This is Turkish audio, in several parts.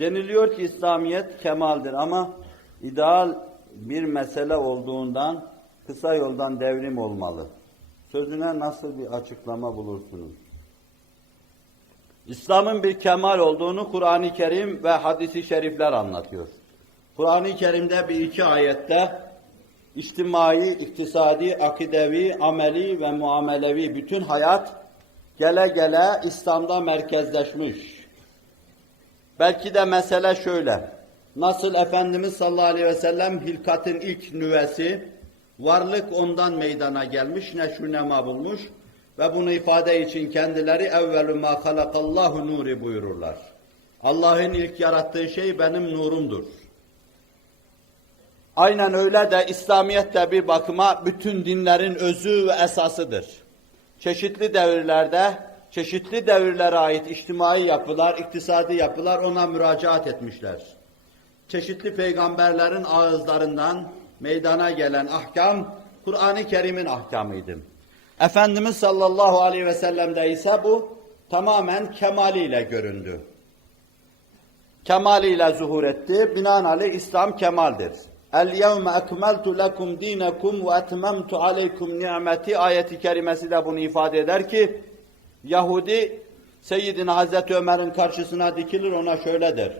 Deniliyor ki İslamiyet kemaldir ama ideal bir mesele olduğundan kısa yoldan devrim olmalı. Sözüne nasıl bir açıklama bulursunuz? İslam'ın bir kemal olduğunu Kur'an-ı Kerim ve hadisi şerifler anlatıyor. Kur'an-ı Kerim'de bir iki ayette içtimai, iktisadi, akidevi, ameli ve muamelevi bütün hayat gele gele İslam'da merkezleşmiş. Belki de mesele şöyle. Nasıl Efendimiz sallallahu aleyhi ve sellem hilkatın ilk nüvesi, varlık ondan meydana gelmiş, neşru nema bulmuş ve bunu ifade için kendileri evvelü ma halakallahu nuri buyururlar. Allah'ın ilk yarattığı şey benim nurumdur. Aynen öyle de İslamiyet de bir bakıma bütün dinlerin özü ve esasıdır. Çeşitli devirlerde, çeşitli devirlere ait içtimai yapılar, iktisadi yapılar ona müracaat etmişler. Çeşitli peygamberlerin ağızlarından meydana gelen ahkam, Kur'an-ı Kerim'in ahkamıydı. Efendimiz sallallahu aleyhi ve sellem'de ise bu tamamen kemaliyle göründü. Kemaliyle zuhur etti. Binaenaleyh İslam kemaldir. El yevme ekmeltu lekum dinekum ve etmemtu aleykum ni'meti ayeti kerimesi de bunu ifade eder ki Yahudi Seyyidina Hazreti Ömer'in karşısına dikilir ona şöyle der.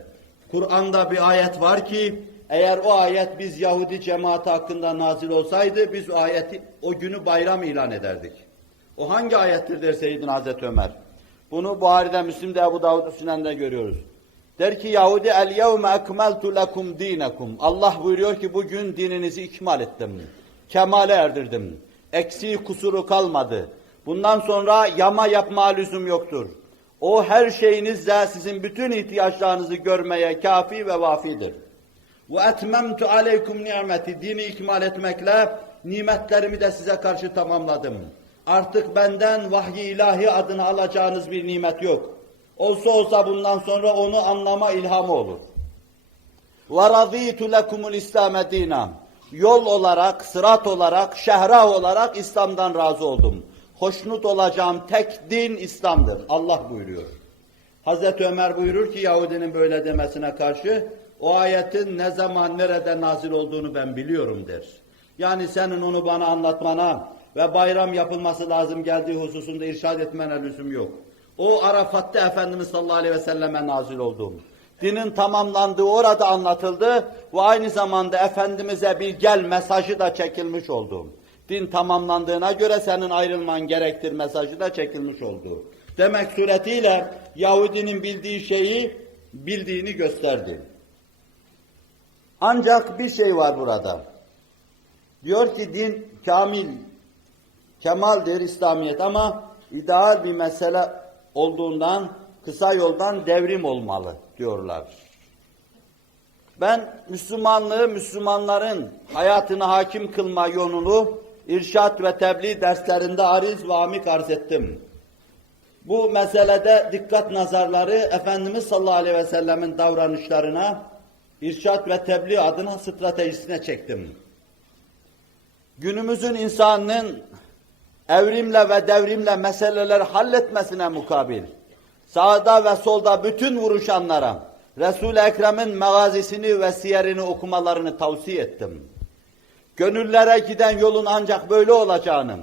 Kur'an'da bir ayet var ki eğer o ayet biz Yahudi cemaati hakkında nazil olsaydı biz o ayeti o günü bayram ilan ederdik. O hangi ayettir der Seyyidina Hazreti Ömer. Bunu Buhari'de, Müslim'de, Ebu Davud Sünen'de görüyoruz. Der ki Yahudi el yevme ekmeltu lekum dinekum. Allah buyuruyor ki bugün dininizi ikmal ettim. Kemale erdirdim. Eksiği kusuru kalmadı. Bundan sonra yama yapma lüzum yoktur. O her şeyinizle sizin bütün ihtiyaçlarınızı görmeye kafi ve vafidir. Ve etmemtu aleykum nimeti. Dini ikmal etmekle nimetlerimi de size karşı tamamladım. Artık benden vahyi ilahi adını alacağınız bir nimet yok. Olsa olsa bundan sonra onu anlama ilhamı olur. وَرَضِيتُ لَكُمُ الْاِسْلَامَ دِينًا Yol olarak, sırat olarak, şehra olarak İslam'dan razı oldum. Hoşnut olacağım tek din İslam'dır. Allah buyuruyor. Hazreti Ömer buyurur ki Yahudinin böyle demesine karşı o ayetin ne zaman nerede nazil olduğunu ben biliyorum der. Yani senin onu bana anlatmana ve bayram yapılması lazım geldiği hususunda irşad etmene lüzum yok. O Arafat'ta Efendimiz sallallahu aleyhi ve selleme nazil oldu. Dinin tamamlandığı orada anlatıldı ve aynı zamanda Efendimiz'e bir gel mesajı da çekilmiş oldu. Din tamamlandığına göre senin ayrılman gerektir mesajı da çekilmiş oldu. Demek suretiyle Yahudinin bildiği şeyi bildiğini gösterdi. Ancak bir şey var burada. Diyor ki din kamil, kemaldir İslamiyet ama ideal bir mesele olduğundan kısa yoldan devrim olmalı diyorlar. Ben Müslümanlığı Müslümanların hayatını hakim kılma yolunu irşat ve tebliğ derslerinde ariz ve amik arz ettim. Bu meselede dikkat nazarları Efendimiz sallallahu aleyhi ve sellemin davranışlarına irşat ve tebliğ adına stratejisine çektim. Günümüzün insanının evrimle ve devrimle meseleleri halletmesine mukabil, sağda ve solda bütün vuruşanlara Resul-i Ekrem'in megazisini ve siyerini okumalarını tavsiye ettim. Gönüllere giden yolun ancak böyle olacağını,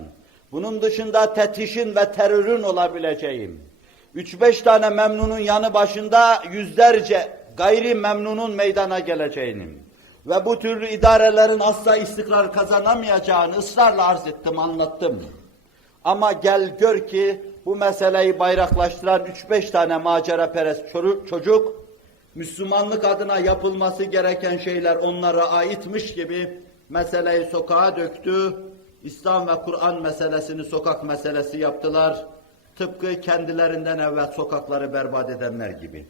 bunun dışında tetişin ve terörün olabileceğim, üç beş tane memnunun yanı başında yüzlerce gayri memnunun meydana geleceğini ve bu türlü idarelerin asla istikrar kazanamayacağını ısrarla arz ettim, anlattım. Ama gel gör ki bu meseleyi bayraklaştıran 3-5 tane macera perest çocuk, Müslümanlık adına yapılması gereken şeyler onlara aitmiş gibi meseleyi sokağa döktü. İslam ve Kur'an meselesini sokak meselesi yaptılar. Tıpkı kendilerinden evvel sokakları berbat edenler gibi.